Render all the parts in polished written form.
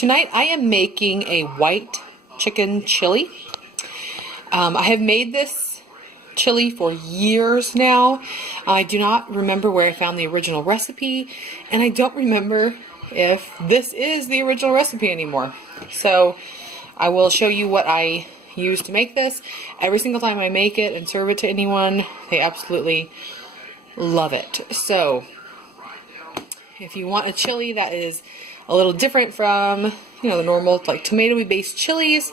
Tonight I am making a white chicken chili. I have made this chili for years now. I do not remember where I found the original recipe, and I don't remember if this is the original recipe anymore. So I will show you what I use to make this. Every single time I make it and serve it to anyone, they absolutely love it. So if you want a chili that is a little different from, the normal like tomatoey based chilies,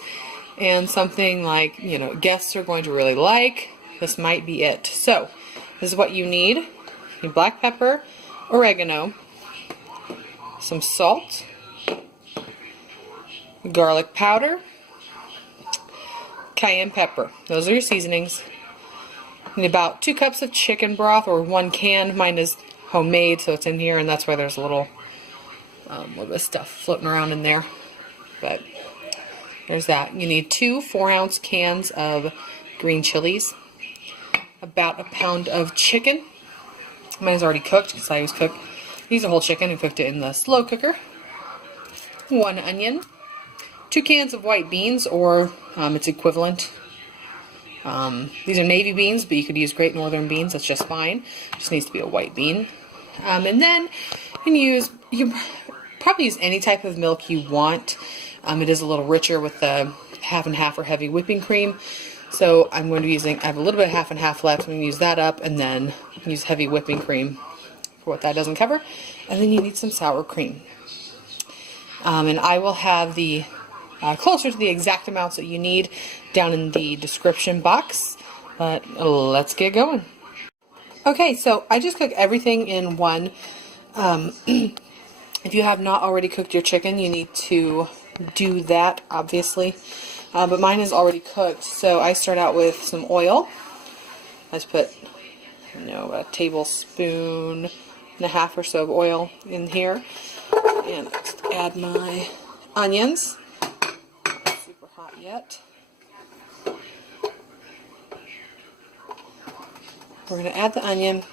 and something like, guests are going to really like, this might be it. So this is what you need. You need black pepper, oregano, some salt, garlic powder, cayenne pepper. Those are your seasonings. You need about 2 cups of chicken broth, or 1 can. Mine is homemade, so it's in here, and that's why there's a little bit of stuff floating around in there. But there's that. You need 2 4-ounce cans of green chilies, about 1 pound of chicken. Mine's already cooked because I used a whole chicken and cooked it in the slow cooker. 1 onion, 2 cans of white beans, or its equivalent. These are navy beans, but you could use Great Northern beans. That's just fine. Just needs to be a white bean. And then you can probably use any type of milk you want. It is a little richer with the half and half or heavy whipping cream. So I'm going to be using, I have a little bit of half and half left. I'm going to use that up and then use heavy whipping cream for what that doesn't cover. And then you need some sour cream. And I will have the closer to the exact amounts that you need down in the description box. But let's get going. Okay, so I just cook everything in one. If you have not already cooked your chicken, you need to do that, obviously. But mine is already cooked, so I start out with some oil. I just put, a tablespoon and a half or so of oil in here. And just add my onions. Not super hot yet. We're going to add the onion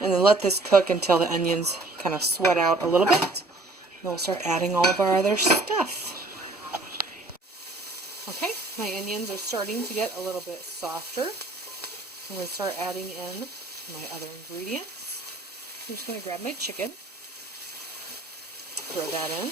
and then let this cook until the onions kind of sweat out a little bit. Then we'll start adding all of our other stuff. Okay, my onions are starting to get a little bit softer. I'm going to start adding in my other ingredients. I'm just going to grab my chicken, throw that in.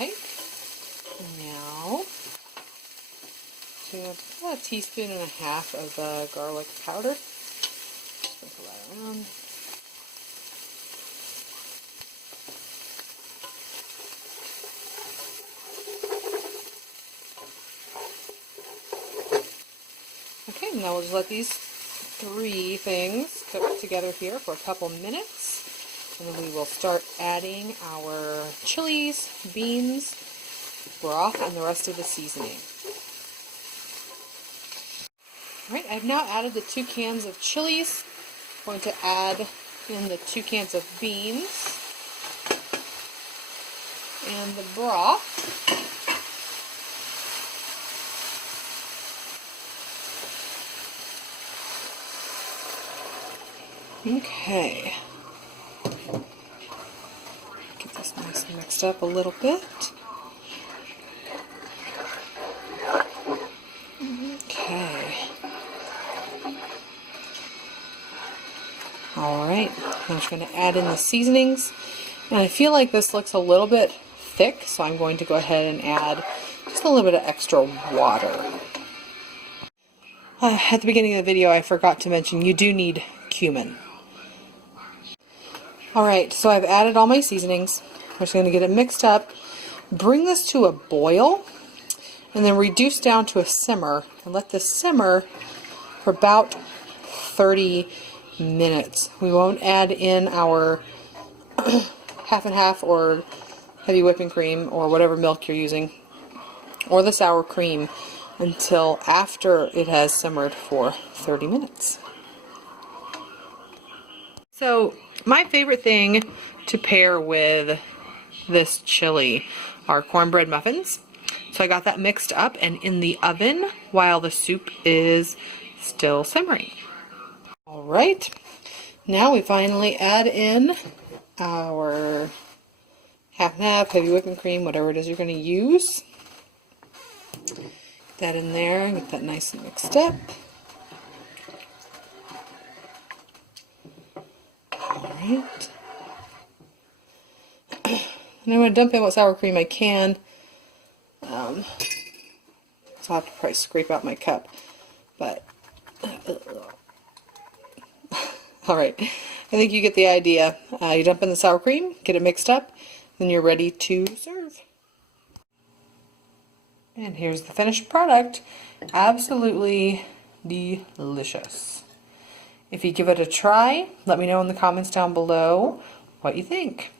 Okay, now about 1.5 teaspoons of garlic powder. Sprinkle that around. Okay, now we'll just let these 3 things cook together here for a couple minutes. And then we will start adding our chilies, beans, broth, and the rest of the seasoning. Alright, I've now added the 2 cans of chilies. I'm going to add in the 2 cans of beans and the broth. Okay. Get this nice and mixed up a little bit. Okay. Alright, I'm just going to add in the seasonings. And I feel like this looks a little bit thick, so I'm going to go ahead and add just a little bit of extra water. At the beginning of the video, I forgot to mention you do need cumin. Alright, so I've added all my seasonings. I'm just going to get it mixed up, bring this to a boil, and then reduce down to a simmer, and let this simmer for about 30 minutes. We won't add in our half and half or heavy whipping cream or whatever milk you're using, or the sour cream, until after it has simmered for 30 minutes. So my favorite thing to pair with this chili are cornbread muffins. So I got that mixed up and in the oven while the soup is still simmering. All right, now we finally add in our half and half, heavy whipping cream, whatever it is you're going to use. Get that in there and get that nice and mixed up. Alright. And I'm going to dump in what sour cream I can. So I'll have to probably scrape out my cup. But, alright. I think you get the idea. You dump in the sour cream, get it mixed up, then you're ready to serve. And here's the finished product. Absolutely delicious. If you give it a try, let me know in the comments down below what you think.